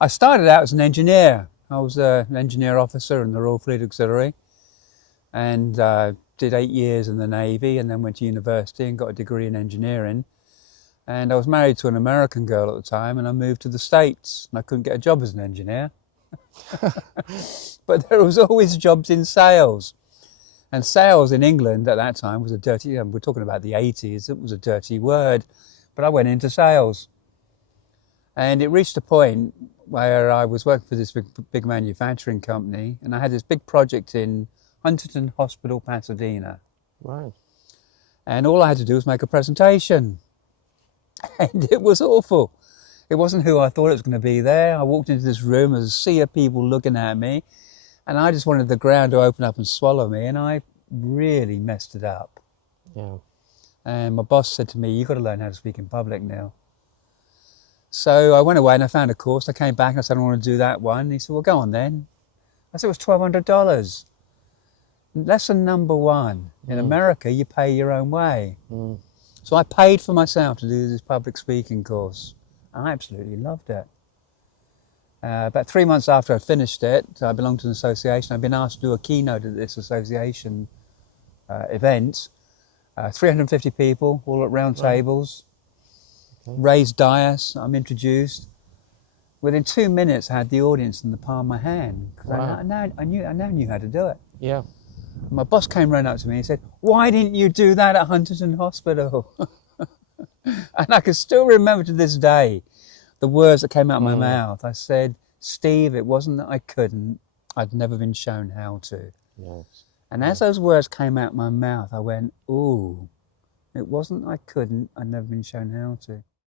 I started out as an engineer. I was an engineer officer in the Royal Fleet Auxiliary, and did 8 years in the Navy, and then went to university and got a degree in engineering. And I was married to an American girl at the time, and I moved to the States, and I couldn't get a job as an engineer. But there was always jobs in sales. And sales in England at that time was a dirty, we're talking about the 80s, it was a dirty word. But I went into sales. And it reached a point where I was working for this big manufacturing company, and I had this big project in Huntington Hospital, Pasadena. Right. And all I had to do was make a presentation. And it was awful. It wasn't who I thought it was going to be there. I walked into this room, there was a sea of people looking at me, and I just wanted the ground to open up and swallow me, and I really messed it up. Yeah. And my boss said to me, "You've got to learn how to speak in public now." So I went away and I found a course. I came back and I said, "I want to do that one." And he said, "Well, go on then." I said, "It was $1,200. Lesson number one. In America, you pay your own way. So I paid for myself to do this public speaking course. I absolutely loved it. About 3 months after I finished it, I belonged to an association. I'd been asked to do a keynote at this association event. 350 people, all at round tables. Okay. Raised dais, I'm introduced. Within 2 minutes, I had the audience in the palm of my hand. Because I now knew how to do it. Yeah. My boss came running up to me and said, "Why didn't you do that at Huntington Hospital?" And I can still remember to this day the words that came out of my mouth. I said, "Steve, it wasn't that I couldn't, I'd never been shown how to." Yes. And as those words came out of my mouth, I went, "Ooh, it wasn't I couldn't, I'd never been shown how to."